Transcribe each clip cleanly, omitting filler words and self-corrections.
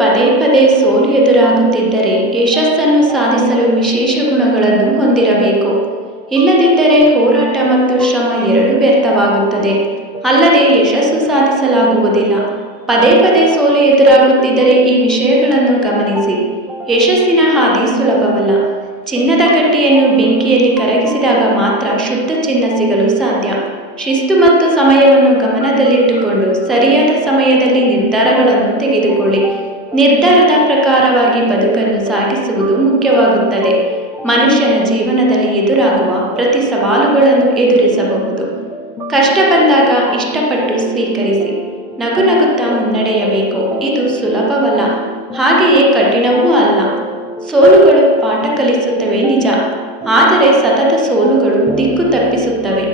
ಪದೇ ಪದೇ ಸೋಲು ಎದುರಾಗುತ್ತಿದ್ದರೆ ಯಶಸ್ಸನ್ನು ಸಾಧಿಸಲು ವಿಶೇಷ ಗುಣಗಳನ್ನು ಹೊಂದಿರಬೇಕು. ಇಲ್ಲದಿದ್ದರೆ ಹೋರಾಟ ಮತ್ತು ಶ್ರಮ ಎರಡೂ ವ್ಯರ್ಥವಾಗುತ್ತದೆ, ಅಲ್ಲದೆ ಯಶಸ್ಸು ಸಾಧಿಸಲಾಗುವುದಿಲ್ಲ. ಪದೇ ಪದೇ ಸೋಲು ಎದುರಾಗುತ್ತಿದ್ದರೆ ಈ ವಿಷಯಗಳನ್ನು ಗಮನಿಸಿ. ಯಶಸ್ಸಿನ ಹಾದಿ ಸುಲಭವಲ್ಲ. ಚಿನ್ನದ ಗಟ್ಟಿಯನ್ನು ಬೆಂಕಿಯಲ್ಲಿ ಕರಗಿಸಿದಾಗ ಮಾತ್ರ ಶುದ್ಧ ಚಿನ್ನ ಸಿಗಲು ಸಾಧ್ಯ. ಶಿಸ್ತು ಮತ್ತು ಸಮಯವನ್ನು ಗಮನದಲ್ಲಿಟ್ಟುಕೊಂಡು ಸರಿಯಾದ ಸಮಯದಲ್ಲಿ ನಿರ್ಧಾರಗಳನ್ನು ತೆಗೆದುಕೊಳ್ಳಿ. ನಿರ್ಧಾರದ ಪ್ರಕಾರವಾಗಿ ಬದುಕನ್ನು ಸಾಗಿಸುವುದು ಮುಖ್ಯವಾಗುತ್ತದೆ. ಮನುಷ್ಯನ ಜೀವನದಲ್ಲಿ ಎದುರಾಗುವ ಪ್ರತಿ ಸವಾಲುಗಳನ್ನು ಎದುರಿಸಬಹುದು. ಕಷ್ಟ ಬಂದಾಗ ಇಷ್ಟಪಟ್ಟು ಸ್ವೀಕರಿಸಿ. ನಗು ನಗುತ್ತಾ ಮುನ್ನಡೆಯಬೇಕು. ಇದು ಸುಲಭವಲ್ಲ, ಹಾಗೆಯೇ ಕಠಿಣವೂ ಅಲ್ಲ. ಸೋಲುಗಳು ಪಾಠ ಕಲಿಸುತ್ತವೆ ನಿಜ, ಆದರೆ ಸತತ ಸೋಲುಗಳು ದಿಕ್ಕು ತಪ್ಪಿಸುತ್ತವೆ,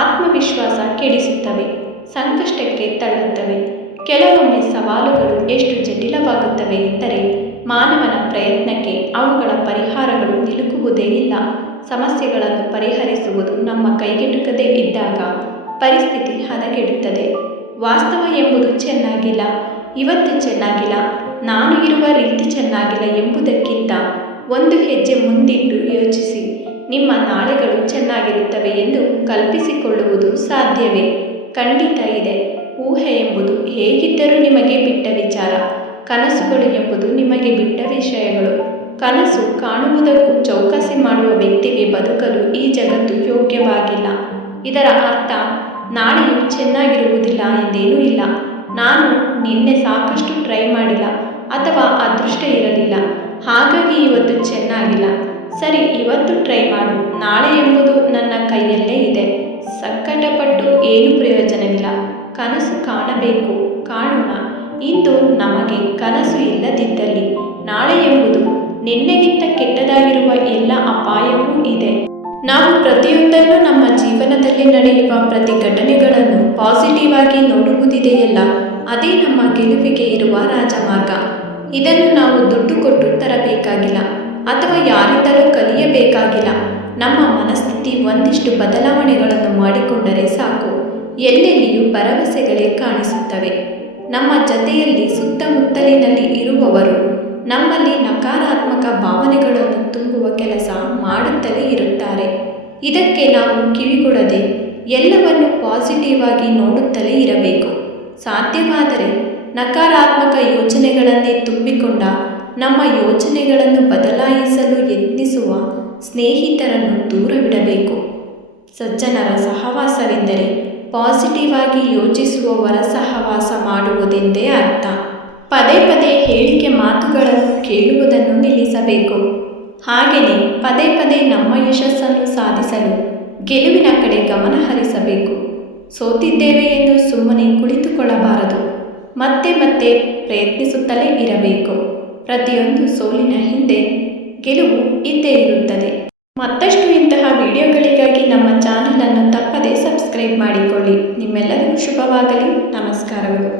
ಆತ್ಮವಿಶ್ವಾಸ ಕೆಡಿಸುತ್ತವೆ, ಸಂಕಷ್ಟಕ್ಕೆ ತಳ್ಳುತ್ತವೆ. ಕೆಲವೊಮ್ಮೆ ಸವಾಲುಗಳು ಎಷ್ಟು ಜಟಿಲವಾಗುತ್ತವೆ ಎಂದರೆ ಮಾನವನ ಪ್ರಯತ್ನಕ್ಕೆ ಅವುಗಳ ಪರಿಹಾರಗಳು ನಿಲುಕುವುದೇ ಇಲ್ಲ. ಸಮಸ್ಯೆಗಳನ್ನು ಪರಿಹರಿಸುವುದು ನಮ್ಮ ಕೈಗೆಟುಕದೇ ಇದ್ದಾಗ ಪರಿಸ್ಥಿತಿ ಹದಗೆಡುತ್ತದೆ. ವಾಸ್ತವ ಎಂಬುದು ಚೆನ್ನಾಗಿಲ್ಲ, ಇವತ್ತು ಚೆನ್ನಾಗಿಲ್ಲ, ನಾನು ಇರುವ ರೀತಿ ಚೆನ್ನಾಗಿಲ್ಲ ಎಂಬುದಕ್ಕಿಂತ ಒಂದು ಹೆಜ್ಜೆ ಮುಂದಿಟ್ಟು ಯೋಚಿಸಿ. ನಿಮ್ಮ ನಾಳೆಗಳು ಚೆನ್ನಾಗಿರುತ್ತವೆ ಎಂದು ಕಲ್ಪಿಸಿಕೊಳ್ಳುವುದು ಸಾಧ್ಯವೇ? ಖಂಡಿತ ಇದೆ. ಊಹೆ ಎಂಬುದು ಹೇಗಿದ್ದರೂ ನಿಮಗೆ ಬಿಟ್ಟ ವಿಚಾರ. ಕನಸುಗಳು ಎಂಬುದು ನಿಮಗೆ ಬಿಟ್ಟ ವಿಷಯಗಳು. ಕನಸು ಕಾಣುವುದಕ್ಕೂ ಚೌಕಾಸಿ ಮಾಡುವ ವ್ಯಕ್ತಿಗೆ ಬದುಕಲು ಈ ಜಗತ್ತು ಯೋಗ್ಯವಾಗಿಲ್ಲ. ಇದರ ಅರ್ಥ ನಾಳೆಯೂ ಚೆನ್ನಾಗಿರುವುದಿಲ್ಲ ಎಂದೇನೂ ಇಲ್ಲ. ನಾನು ನಿನ್ನೆ ಸಾಕಷ್ಟು ಟ್ರೈ ಮಾಡಿಲ್ಲ ಅಥವಾ ಅದೃಷ್ಟ ಇರಲಿಲ್ಲ, ಹಾಗಾಗಿ ಇವತ್ತು ಚೆನ್ನಾಗಿಲ್ಲ. ಸರಿ, ಇವತ್ತು ಟ್ರೈ ಮಾಡು. ನಾಳೆ ಎಂಬುದು ನನ್ನ ಕೈಯಲ್ಲೇ ಇದೆ. ಸಂಕಟಪಟ್ಟು ಏನು ಪ್ರಯೋಜನವಿಲ್ಲ. ಕನಸು ಕಾಣಬೇಕು, ಕಾಣೋಣ. ಇಂದು ನಮಗೆ ಕನಸು ಇಲ್ಲದಿದ್ದಲ್ಲಿ ನಾಳೆ ಎಂಬುದು ನಿನ್ನೆಗಿಂತ ಕೆಟ್ಟದಾಗಿರುವ ಎಲ್ಲ ಅಪಾಯವೂ ಇದೆ. ನಾವು ಪ್ರತಿಯೊಂದನ್ನು ನಮ್ಮ ಜೀವನದಲ್ಲಿ ನಡೆಯುವ ಪ್ರತಿ ಘಟನೆಗಳನ್ನು ಪಾಸಿಟಿವ್ ಆಗಿ ನೋಡುವುದಿದೆಯಲ್ಲ, ಅದೇ ನಮ್ಮ ಗೆಲುವಿಗೆ ಇರುವ ರಾಜಮಾರ್ಗ. ಇದನ್ನು ನಾವು ದುಡ್ಡು ಕೊಟ್ಟು ತರಬೇಕಾಗಿಲ್ಲ ಅಥವಾ ಯಾರಿಂದಲೂ ಕಲಿಯಬೇಕಾಗಿಲ್ಲ. ನಮ್ಮ ಮನಸ್ಥಿತಿ ಒಂದಿಷ್ಟು ಬದಲಾವಣೆಗಳನ್ನು ಮಾಡಿಕೊಂಡರೆ ಸಾಕು. ಎಲ್ಲೆಲ್ಲಿಯೂ ಭರವಸೆಗಳೇ ಕಾಣಿಸುತ್ತವೆ. ನಮ್ಮ ಜತೆಯಲ್ಲಿ ಸುತ್ತಮುತ್ತಲಿನಲ್ಲಿ ಇರುವವರು ನಮ್ಮಲ್ಲಿ ನಕಾರಾತ್ಮಕ ಭಾವನೆಗಳನ್ನು ತುಂಬುವ ಕೆಲಸ ಮಾಡುತ್ತಲೇ ಇರುತ್ತಾರೆ. ಇದಕ್ಕೆ ನಾವು ಕಿವಿಗೊಡದೆ ಎಲ್ಲವನ್ನು ಪಾಸಿಟಿವ್ ಆಗಿ ನೋಡುತ್ತಲೇ ಇರಬೇಕು. ಸಾಧ್ಯವಾದರೆ ನಕಾರಾತ್ಮಕ ಯೋಚನೆಗಳನ್ನೇ ತುಂಬಿಕೊಂಡ ನಮ್ಮ ಯೋಚನೆಗಳನ್ನು ಬದಲಾಯಿಸಲು ಯತ್ನಿಸುವ ಸ್ನೇಹಿತರನ್ನು ದೂರವಿಡಬೇಕು. ಸಜ್ಜನರ ಸಹವಾಸವೆಂದರೆ ಪಾಸಿಟಿವ್ ಆಗಿ ಯೋಚಿಸುವವರ ಸಹವಾಸ ಮಾಡುವುದೆಂದೇ ಅರ್ಥ. ಪದೇ ಪದೇ ಹೇಳಿಕೆ ಮಾತುಗಳನ್ನು ಕೇಳುವುದನ್ನು ನಿಲ್ಲಿಸಬೇಕು. ಹಾಗೆಯೇ ಪದೇ ಪದೇ ನಮ್ಮ ಯಶಸ್ಸನ್ನು ಸಾಧಿಸಲು ಗೆಲುವಿನ ಕಡೆ ಗಮನ ಹರಿಸಬೇಕು. ಸೋತಿದ್ದೇವೆ ಎಂದು ಸುಮ್ಮನೆ ಕುಳಿತುಕೊಳ್ಳಬಾರದು. ಮತ್ತೆ ಮತ್ತೆ ಪ್ರಯತ್ನಿಸುತ್ತಲೇ ಇರಬೇಕು. ಪ್ರತಿಯೊಂದು ಸೋಲಿನ ಹಿಂದೆ ಗೆಲುವು ಇದ್ದೇ ಇರುತ್ತದೆ. ಮತ್ತಷ್ಟು ಇಂತಹ ವಿಡಿಯೋಗಳಿಗಾಗಿ ನಮ್ಮ ಚಾನಲನ್ನು ತಪ್ಪದೇ ಸಬ್ಸ್ಕ್ರೈಬ್ ಮಾಡಿಕೊಳ್ಳಿ. ನಿಮ್ಮೆಲ್ಲರಿಗೂ ಶುಭವಾಗಲಿ. ನಮಸ್ಕಾರಗಳು.